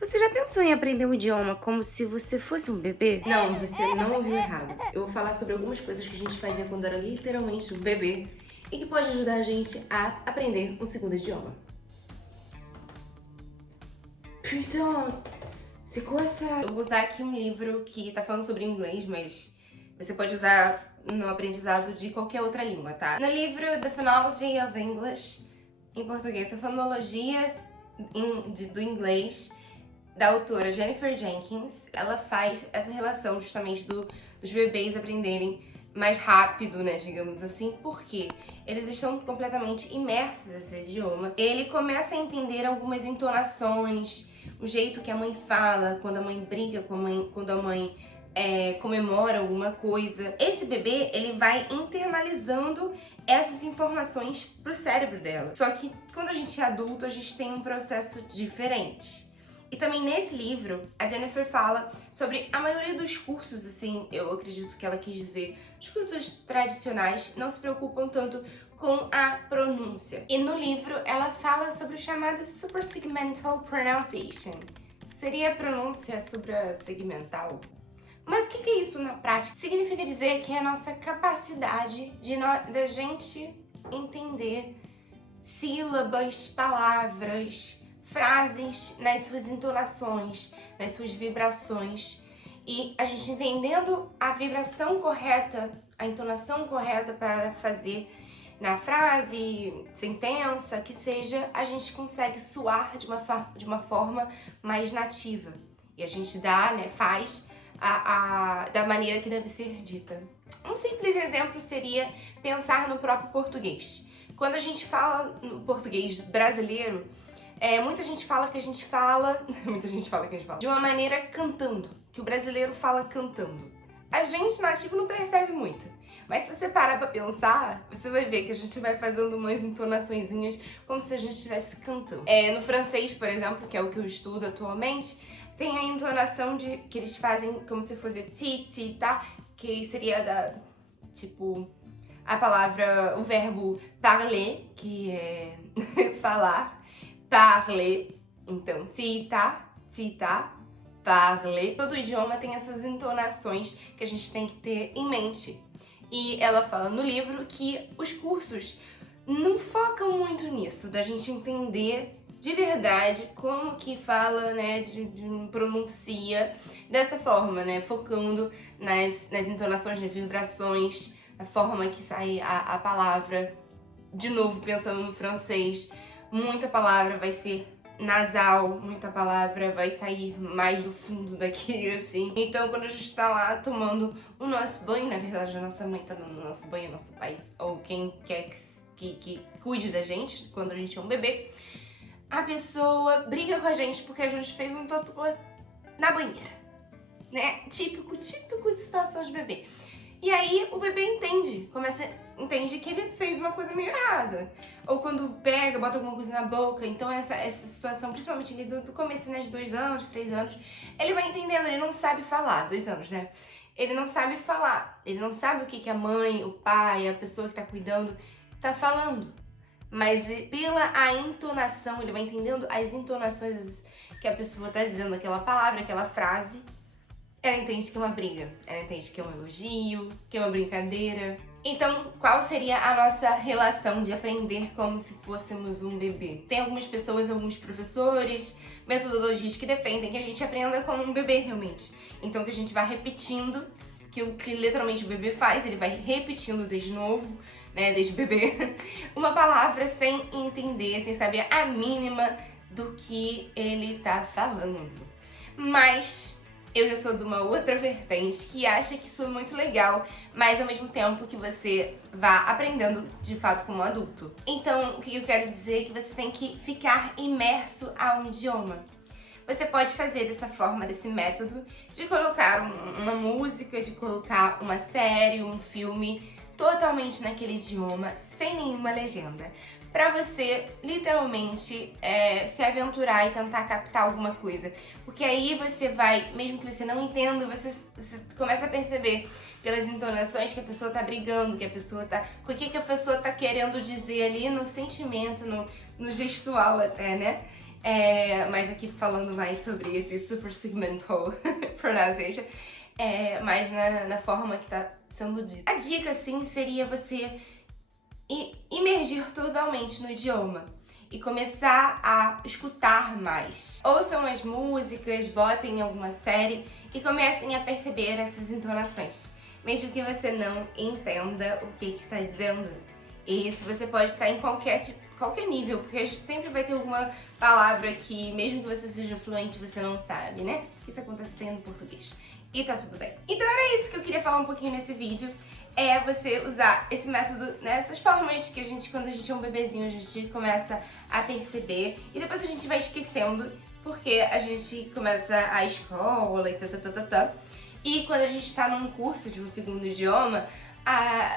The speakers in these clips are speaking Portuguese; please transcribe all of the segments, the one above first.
Você já pensou em aprender um idioma como se você fosse um bebê? Não, você não ouviu errado. Eu vou falar sobre algumas coisas que a gente fazia quando era literalmente um bebê e que pode ajudar a gente a aprender um segundo idioma. Então, se coisa. Eu vou usar aqui um livro que tá falando sobre inglês, mas você pode usar no aprendizado de qualquer outra língua, tá? No livro The Phonology of English, em português, a fonologia do inglês, da autora Jennifer Jenkins, ela faz essa relação justamente dos bebês aprenderem mais rápido, né, digamos assim, porque eles estão completamente imersos nesse idioma. Ele começa a entender algumas entonações, o jeito que a mãe fala, quando a mãe briga com a mãe, quando a mãe comemora alguma coisa. Esse bebê, ele vai internalizando essas informações pro cérebro dela. Só que quando a gente é adulto, a gente tem um processo diferente. E também nesse livro, a Jennifer fala sobre a maioria dos cursos, assim, eu acredito que ela quis dizer, os cursos tradicionais não se preocupam tanto com a pronúncia. E no livro ela fala sobre o chamado suprasegmental pronunciation. Seria a pronúncia suprasegmental? Mas o que é isso na prática? Significa dizer que é a nossa capacidade da gente entender sílabas, palavras, frases nas suas entonações, nas suas vibrações. E a gente entendendo a vibração correta, a entonação correta para fazer na frase, sentença, que seja, a gente consegue soar de uma forma mais nativa. E a gente dá, né, faz da maneira que deve ser dita. Um simples exemplo seria pensar no próprio português. Quando a gente fala no português brasileiro, muita gente fala que a gente fala de uma maneira cantando, que o brasileiro fala cantando. A gente nativo não percebe muito, mas se você parar pra pensar, você vai ver que a gente vai fazendo umas entonaçõezinhas como se a gente estivesse cantando. No francês, por exemplo, que é o que eu estudo atualmente, tem a entonação que eles fazem como se fosse ti, ti, tá? Que seria tipo, a palavra, o verbo parler, que é falar, parler, então tita, parler. Todo idioma tem essas entonações que a gente tem que ter em mente. E ela fala no livro que os cursos não focam muito nisso, da gente entender de verdade como que fala, né, pronuncia dessa forma, né, focando nas entonações, nas vibrações, na forma que sai a palavra. De novo, pensando no francês, muita palavra vai ser nasal, muita palavra vai sair mais do fundo daqui, assim. Então, quando a gente tá lá tomando o nosso banho, na verdade, a nossa mãe tá dando o nosso banho, o nosso pai, ou quem quer que cuide da gente, quando a gente é um bebê, a pessoa briga com a gente porque a gente fez um totô na banheira, né? Típico de situação de bebê. E aí o bebê entende que ele fez uma coisa meio errada. Ou quando pega, bota alguma coisa na boca. Então essa situação, principalmente ali do começo, né, de 2 anos, 3 anos, ele vai entendendo, ele não sabe falar, 2 anos, né? Ele não sabe falar, ele não sabe o que a mãe, o pai, a pessoa que tá cuidando tá falando. Mas pela a entonação, ele vai entendendo as entonações que a pessoa tá dizendo aquela palavra, aquela frase. Ela entende que é uma briga, ela entende que é um elogio, que é uma brincadeira. Então, qual seria a nossa relação de aprender como se fôssemos um bebê? Tem algumas pessoas, alguns professores, metodologias que defendem que a gente aprenda como um bebê realmente. Então, que a gente vai repetindo, que o que literalmente o bebê faz, ele vai repetindo desde novo, né, desde bebê, uma palavra sem entender, sem saber a mínima do que ele tá falando. Mas eu já sou de uma outra vertente que acha que isso é muito legal, mas ao mesmo tempo que você vá aprendendo de fato como adulto. Então, o que eu quero dizer é que você tem que ficar imerso a um idioma. Você pode fazer dessa forma, desse método, de colocar uma música, de colocar uma série, um filme totalmente naquele idioma, sem nenhuma legenda, pra você literalmente se aventurar e tentar captar alguma coisa. Porque aí você vai, mesmo que você não entenda, você começa a perceber pelas entonações que a pessoa tá brigando, que a pessoa tá. O que a pessoa tá querendo dizer ali no sentimento, no gestual até, né? Mas aqui falando mais sobre esse super segmental pronunciation, mais na forma que tá sendo dito. A dica, assim, seria você imergir totalmente no idioma e começar a escutar mais. Ouçam as músicas, botem em alguma série e comecem a perceber essas entonações. Mesmo que você não entenda o que está dizendo. E isso você pode estar em qualquer nível, porque sempre vai ter alguma palavra que, mesmo que você seja fluente, você não sabe, né? Isso acontece até no português. E tá tudo bem. Então era isso que eu queria falar um pouquinho nesse vídeo. É você usar esse método, nessas formas que quando a gente é um bebezinho, a gente começa a perceber. E depois a gente vai esquecendo, porque a gente começa a escola e E quando a gente tá num curso de um segundo idioma,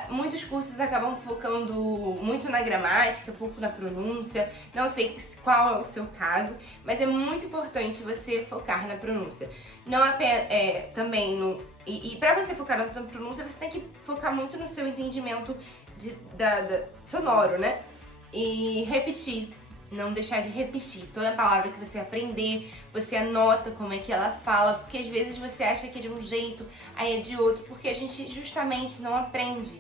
muitos cursos acabam focando muito na gramática, pouco na pronúncia. Não sei qual é o seu caso, mas é muito importante você focar na pronúncia. Não apenas também no... E para você focar na pronúncia, você tem que focar muito no seu entendimento sonoro, né? E repetir. Não deixar de repetir. Toda palavra que você aprender, você anota como é que ela fala, porque às vezes você acha que é de um jeito, aí é de outro, porque a gente justamente não aprende.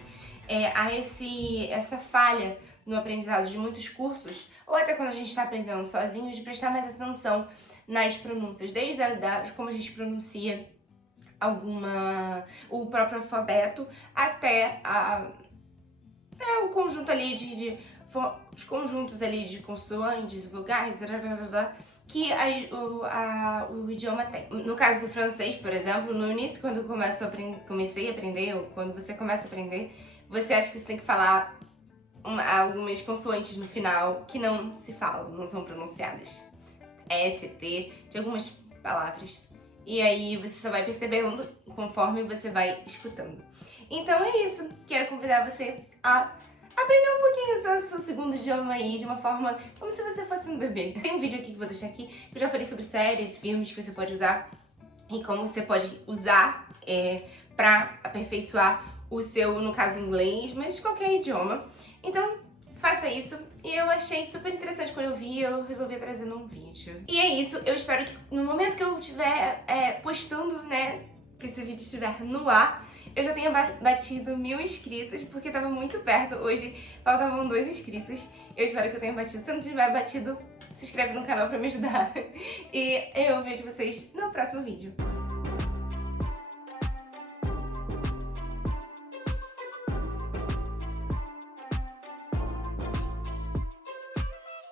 Há essa falha no aprendizado de muitos cursos, ou até quando a gente está aprendendo sozinho, de prestar mais atenção nas pronúncias, desde como a gente pronuncia o próprio alfabeto, até o conjunto ali os conjuntos ali de consoantes, vogais, que o idioma tem. No caso do francês, por exemplo, no início, quando eu comecei a aprender, ou quando você começa a aprender, você acha que você tem que falar algumas consoantes no final que não se falam, não são pronunciadas. ST, de algumas palavras. E aí você só vai percebendo conforme você vai escutando. Então é isso. Quero convidar você a aprender um pouquinho o seu segundo idioma aí de uma forma como se você fosse um bebê. Tem um vídeo aqui que eu vou deixar aqui, que eu já falei sobre séries, filmes que você pode usar e como você pode usar pra aperfeiçoar o seu, no caso, inglês, mas de qualquer idioma. Então, faça isso. E eu achei super interessante quando eu vi, eu resolvi trazer num vídeo. E é isso, eu espero que no momento que eu estiver postando, né, que esse vídeo estiver no ar, eu já tenha batido 1000 inscritos, porque tava muito perto. Hoje faltavam 2 inscritos. Eu espero que eu tenha batido. Se não tiver batido, se inscreve no canal pra me ajudar. E eu vejo vocês no próximo vídeo.